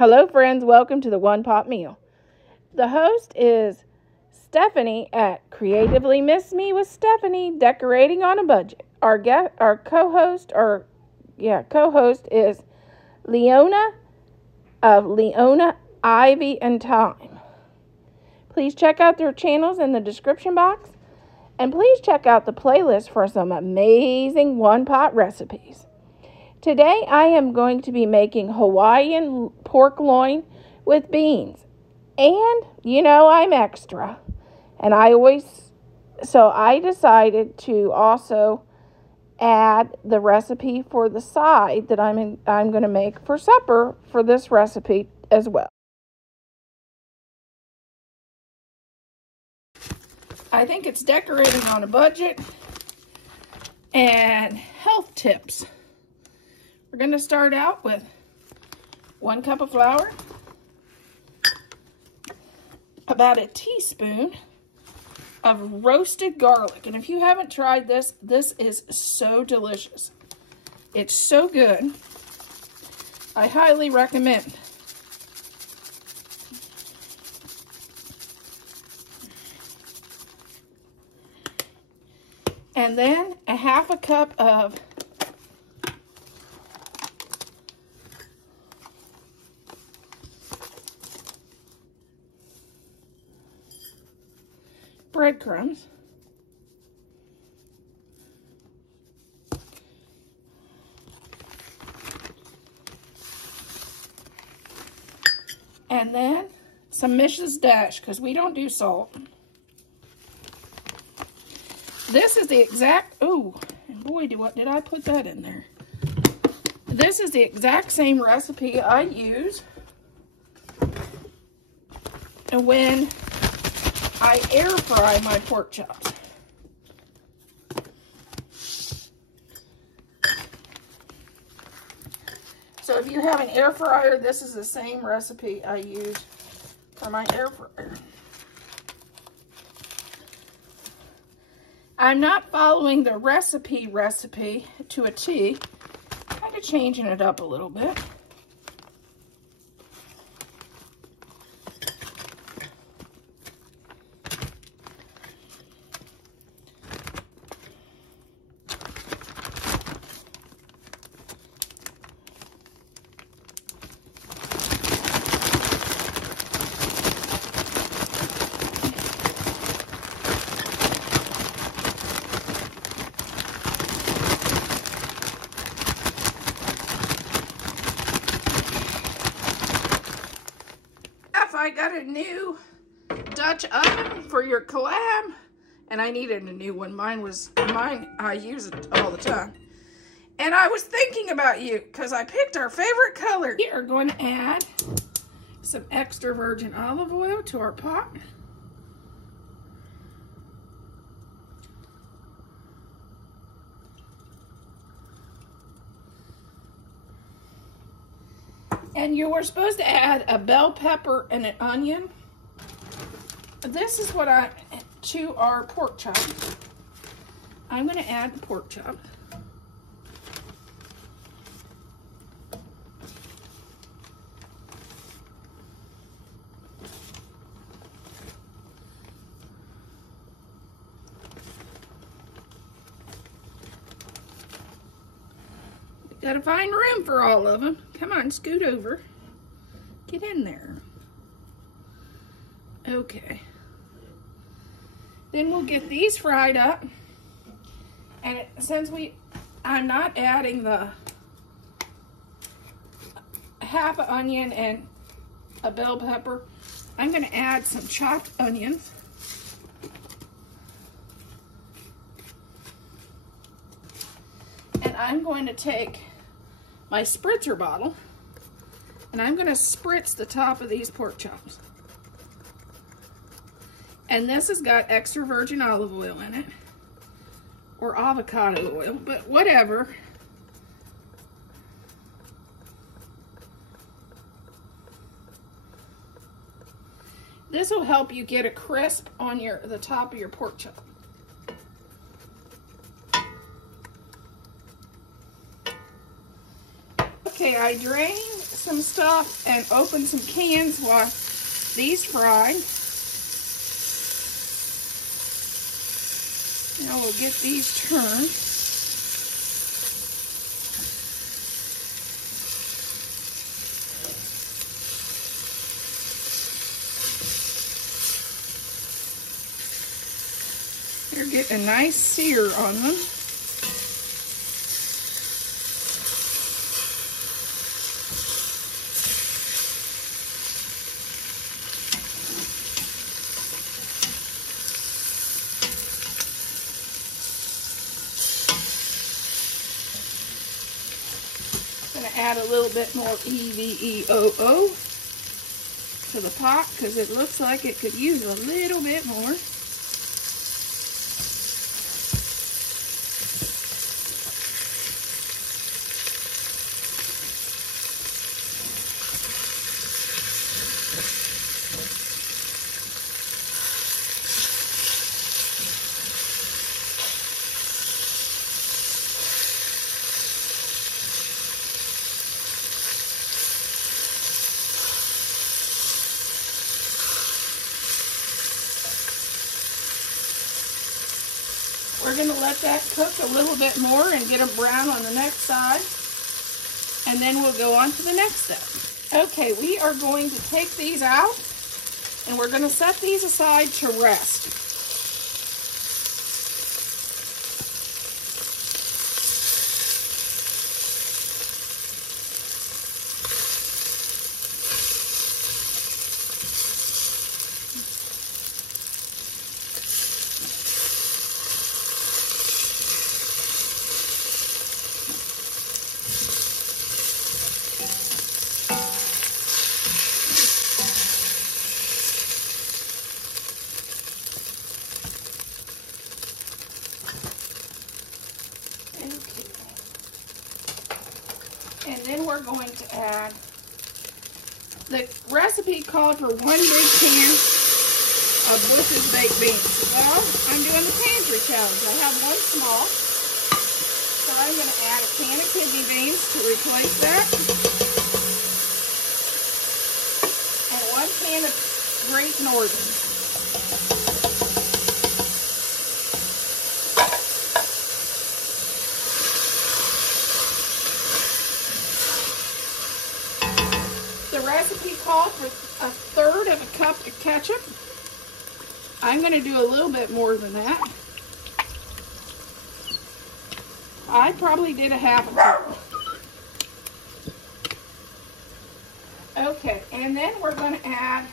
Hello friends, welcome to the One Pot Meal. The host is Stephanie at Creatively Miss Me with Stephanie, decorating on a budget. Our co-host is Leona of Leona, Ivy, and Time. Please check out their channels in the description box, and please check out the playlist for some amazing one-pot recipes. Today I am going to be making Hawaiian pork loin with beans. And, you know, I'm extra. And so I decided to also add the recipe for the side that I'm going to make for supper for this recipe as well. I think it's decorating on a budget and health tips. We're going to start out with 1 cup of flour, about a teaspoon of roasted garlic. And if you haven't tried this, this is so delicious. It's so good. I highly recommend. And then a half a cup of breadcrumbs. And then some Mrs. Dash, because we don't do salt. This is the exact, oh, and boy, did I put that in there. This is the exact same recipe I use when I air fry my pork chops. So if you have an air fryer, this is the same recipe I use for my air fryer. I'm not following the recipe to a T, kind of changing it up a little bit. I got a new Dutch oven for your collab, and I needed a new one. Mine, I use it all the time. And I was thinking about you because I picked our favorite color. We are going to add some extra virgin olive oil to our pot. And you were supposed to add a bell pepper and an onion. This is what to our pork chop. I'm going to add the pork chop. Gotta find room for all of them. Come on, scoot over. Get in there. Okay. Then we'll get these fried up. And since I'm not adding the half an onion and a bell pepper, I'm going to add some chopped onions. And I'm going to take my spritzer bottle, and I'm going to spritz the top of these pork chops. And this has got extra virgin olive oil in it, or avocado oil, but whatever. This will help you get a crisp on the top of your pork chop. Okay, I drained some stuff and open some cans while these fried. Now we'll get these turned. They're getting a nice sear on them. I'm going to add a little bit more EVEOO to the pot because it looks like it could use a little bit more. We're going to let that cook a little bit more and get them brown on the next side. And then we'll go on to the next step. Okay, we are going to take these out and we're going to set these aside to rest. And then we're going to add, the recipe called for 1 big can of Bush's baked beans. Well, I'm doing the pantry challenge. I have one small, so I'm going to add a can of kidney beans to replace that. And 1 can of Great Northern. The recipe called for 1/3 of a cup of ketchup. I'm going to do a little bit more than that. I probably did a 1/2 cup. Okay, and then we're going to add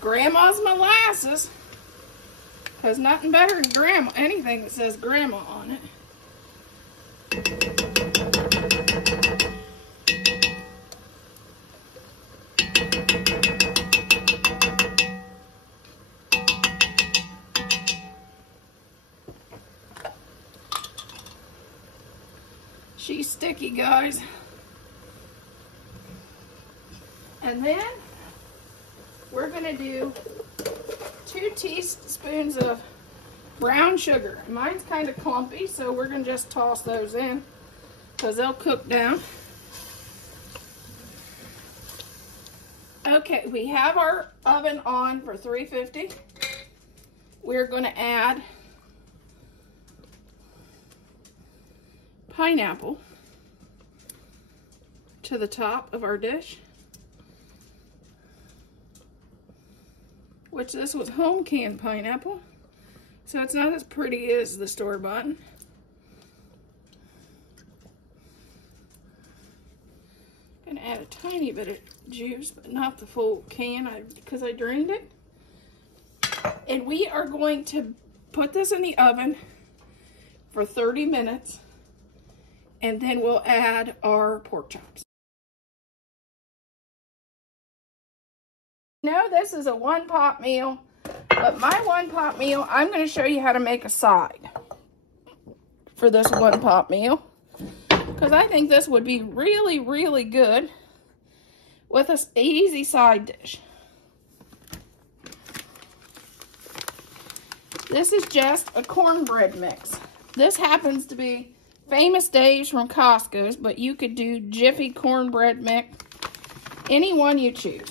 Grandma's molasses, because nothing better than Grandma, anything that says Grandma on it. She's sticky, guys. And then we're going to do 2 teaspoons of brown sugar. Mine's kind of clumpy, so we're going to just toss those in because they'll cook down. Okay, we have our oven on for 350. We're going to add pineapple to the top of our dish, which this was home canned pineapple, so it's not as pretty as the store-bought. Gonna add a tiny bit of juice, but not the full can because I drained it. And we are going to put this in the oven for 30 minutes. And then we'll add our pork chops. Now this is a 1-pot meal, but my 1-pot meal, I'm going to show you how to make a side for this 1-pot meal, because I think this would be really, really good with an easy side dish. This is just a cornbread mix. This happens to be Famous Dave's from Costco's, but you could do Jiffy cornbread mix. any one you choose.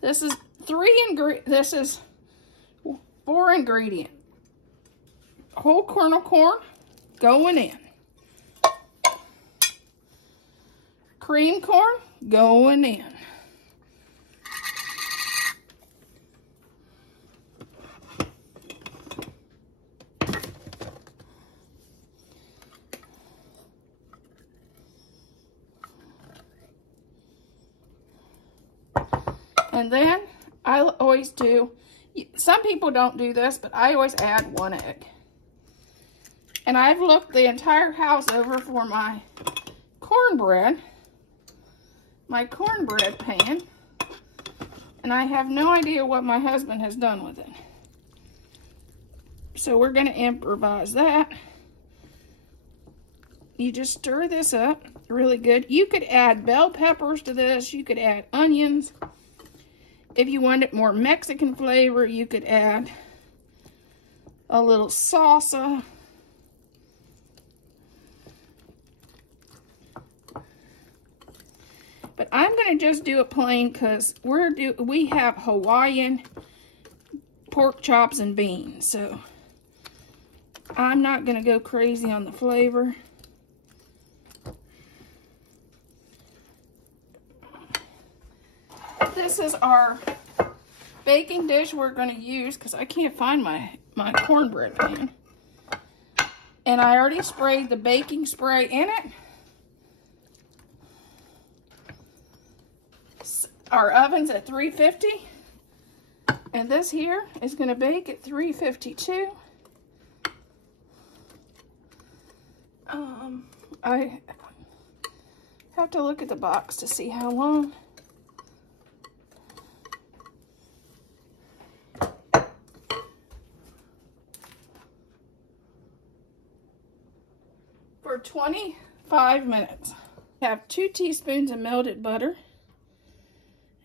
This is 4 ingredient. Whole kernel corn going in. Cream corn going in. And then I always do, some people don't do this, but I always add 1 egg. And I've looked the entire house over for my cornbread pan, and I have no idea what my husband has done with it. So we're gonna improvise that. You just stir this up really good. You could add bell peppers to this. You could add onions. If you wanted more Mexican flavor, you could add a little salsa. But I'm gonna just do it plain because we have Hawaiian pork chops and beans, so I'm not gonna go crazy on the flavor. This is our baking dish we're going to use because I can't find my cornbread pan. And I already sprayed the baking spray in it. Our oven's at 350. And this here is going to bake at 352. I have to look at the box to see how long. For 25 minutes. Have 2 teaspoons of melted butter,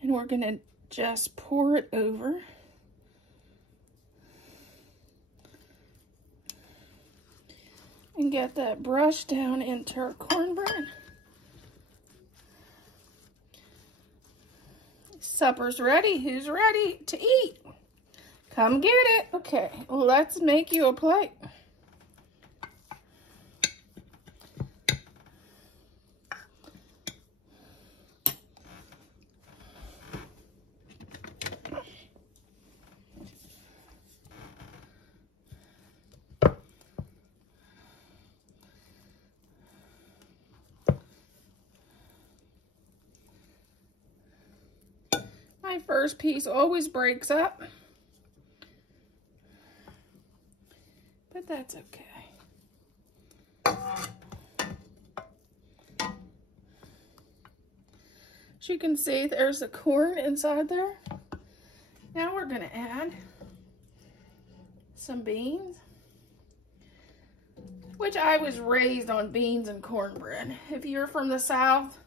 and we're going to just pour it over. And get that brush down into our cornbread. Supper's ready. Who's ready to eat? Come get it. Okay, let's make you a plate. My first piece always breaks up, but that's okay. As you can see, there's the corn inside there. Now we're gonna add some beans, which I was raised on beans and cornbread. If you're from the South,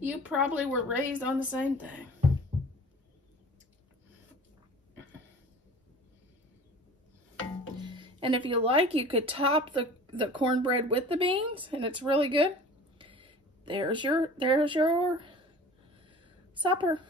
you probably were raised on the same thing. And if you like, you could top the cornbread with the beans, and it's really good. There's your supper.